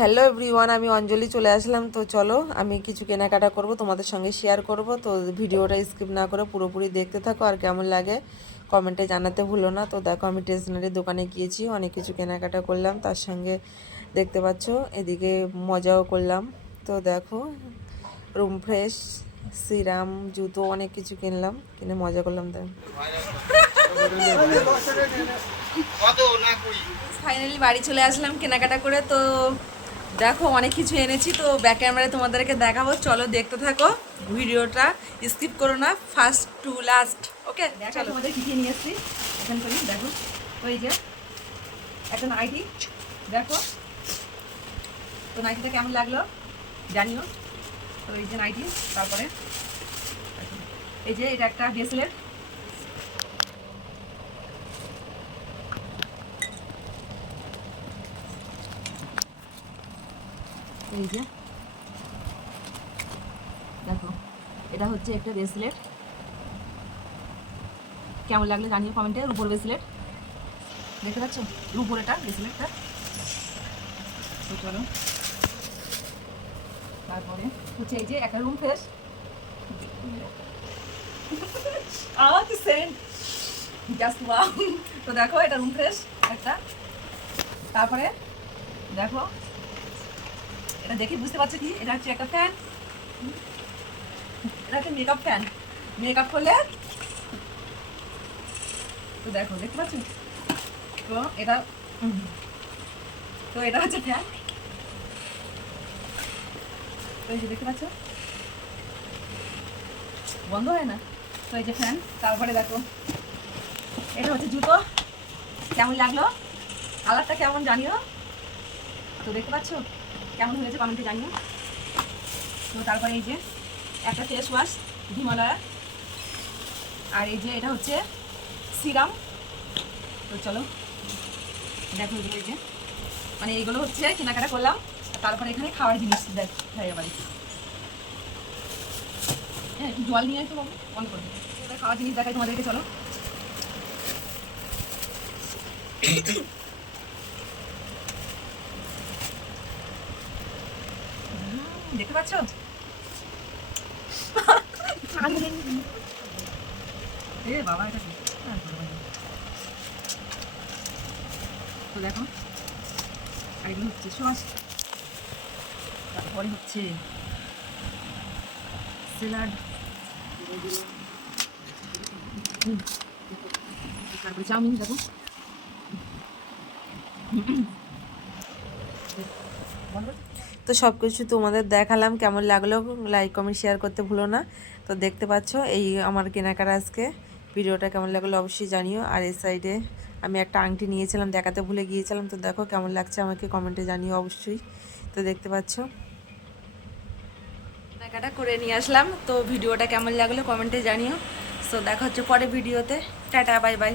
Hello everyone, আমি অঞ্জলি চলে আসলাম। তো চলো আমি কিছু কেনাকাটা করব, তোমাদের সঙ্গে শেয়ার করব। তো ভিডিওটা স্কিপ না করে পুরোপুরি দেখতে থাকো, আর কেমন লাগে কমেন্টে জানাতে ভুলো না। তো দেখো আমি স্টেশনারি দোকানে গিয়েছি, অনেক কিছু কেনাকাটা করলাম, তার সঙ্গে দেখতে পাচ্ছ এদিকে মজাও করলাম। তো দেখো রুম ফ্রেশ, সিরাম, জুতো অনেক কিছু কিনলাম, কিনে মজা করলাম। ফাইনালি বাড়ি চলে আসলাম কেনাকাটা করে। তো দেখো অনেক কিছু এনেছি, তো ব্যাক ক্যামেরায় তোমাদেরকে দেখাবো, চলো দেখতে থাকো ভিডিওটা, স্কিপ করো না ফার্স্ট টু লাস্ট। ওকে দেখো তোমাদের কি নিয়ে এসেছি এখান থেকে। দেখো ওই যে একটা নাইটি, দেখো তো নাইটিটা কেমন লাগলো জানিও। তো এই যে নাইটি, তারপরে এই যে এটা একটা ব্রেসলেট, এই যে দেখো এটা হচ্ছে একটা ব্রেসলেট, কেমন লাগলো জানিও কমেন্টে। রূপোর ব্রেসলেট দেখতে পাচ্ছ, রূপোর এটা ব্রেসলেটটা। তো চলো তারপরে হচ্ছে এই যে একটা রুম ফ্রেশ, আমার কি সেন্ট জাস্ট ওয়াও। তো দেখো এটা রুম ফ্রেশ একটা। তারপরে দেখো এটা দেখি বুঝতে পারছো কি, এটা হচ্ছে একটা ফ্যান, এটা হচ্ছে মেকআপ ফ্যান, মেকআপ করলে। তো দেখো দেখতে পাচ্ছ, তো এটা তো এটা হচ্ছে ফ্যান, তো এই যে দেখতে পাচ্ছ বন্ধ হয় না। তো এই যে ফ্যান। তারপরে দেখো এটা হচ্ছে জুতো, কেমন লাগলো, কালারটা কেমন জানিও। তো দেখতে পাচ্ছ কেমন হয়েছে কমেন্টে জানিও। তো তারপরে এই যে একটা ফেস ওয়াশ হিমালয়া, আর এই যে এটা হচ্ছে সিরাম। তো চলো দেখো এগুলো, এই যে মানে এইগুলো হচ্ছে কেনাকাটা করলাম। তারপরে এখানে খাওয়ার জিনিস দেখ বাড়ি, হ্যাঁ একটু জল নিয়ে একটু বন্ধ করবে। এবার খাওয়ার জিনিস দেখাই তোমাদেরকে, চলো। দেখতে পাচ্ছ এ বাবা, এটা কি? তো দেখো আর এগুলো হচ্ছে সস, তারপরে হচ্ছে স্যালাড, তারপরে চাউমিন। দেখো তো সব কিছু তোমাদের দেখালাম, কেমন লাগলো লাইক কমেন্ট শেয়ার করতে ভুলো না। তো দেখতে পাচ্ছ এই আমার কেনাকাটা আজকে, ভিডিওটা কেমন লাগলো অবশ্যই জানিও। আর এই সাইডে আমি একটা আংটি নিয়েছিলাম, দেখাতে ভুলে গিয়েছিলাম। তো দেখো কেমন লাগছে আমাকে কমেন্টে জানিও অবশ্যই। তো দেখতে পাচ্ছ কেনাকাটা করে নিয়ে আসলাম, তো ভিডিওটা কেমন লাগলো কমেন্টে জানিও। সো দেখা হচ্ছে পরে ভিডিওতে, টাটা বাই বাই।